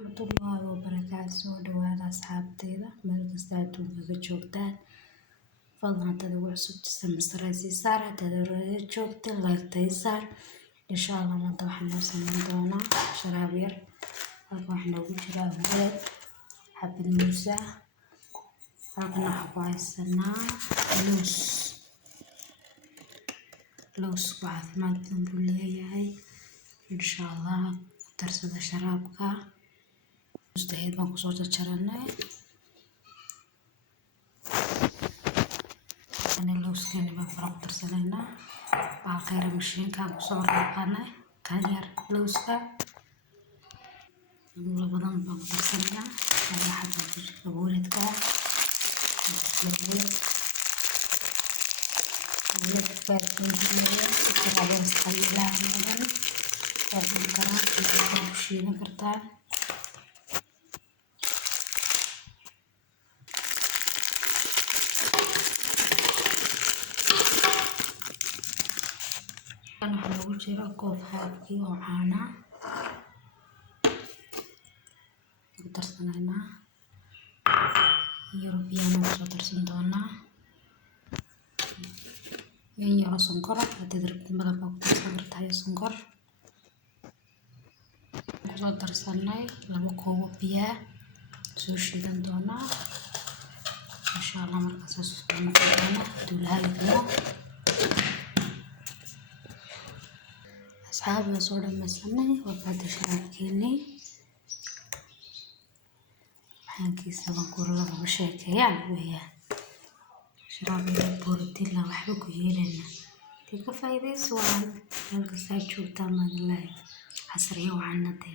warahmatullahi wabarakatuh. Soo dhawaada asxaabteyda meel kasta adduunka ka joogtaan. Fadlan haddaad ugu cusub subscribe saar, haddaad hore joogtay like saar. Insha Allah maanta waxaan noo sameyn doonaa sharaab yar. Halkan waxaa noogu jira bread, xabad muus ah. Halkan waxaan ku haysanaa loos caafimaad badan buu leeyahay. Insha Allah ku darsada sharaabka. Mustahayd baan kusoo jarjaranay. Looskeena baan fara ku darsanaynaa. Baaqayra mashiinkaan kusoo raaqanay kan yar looska. Labadan baan ku darsanaynaa. Waxaa ku jira boolidka. boolidka injineer sharaabada isqabilaha badan. Waa in karaan ku shiidan kartaa. Kan waxaa lagu jira koob haafkii oo caana ku darsanaynaa. Yar biyana kusoo darsan doonaa. Yar sonkor haddaad rabtid malab baa ku darsan kartaa iyo sonkor. Kusoo darsanay 2 koob oo biyo soo shiidan doonaa. Insha Allah markaas soo noqonayna duulahaydna. Asxaabta soo dhamaysanay waa sharaabkeeni. Hankiisa baan ku laga sheekeeyay weeyaan. Sharaabka borotiin waxba ku yeelana. Tii ka faa'iideyso meel kasta joogtaan madalahay casriyo wacanade.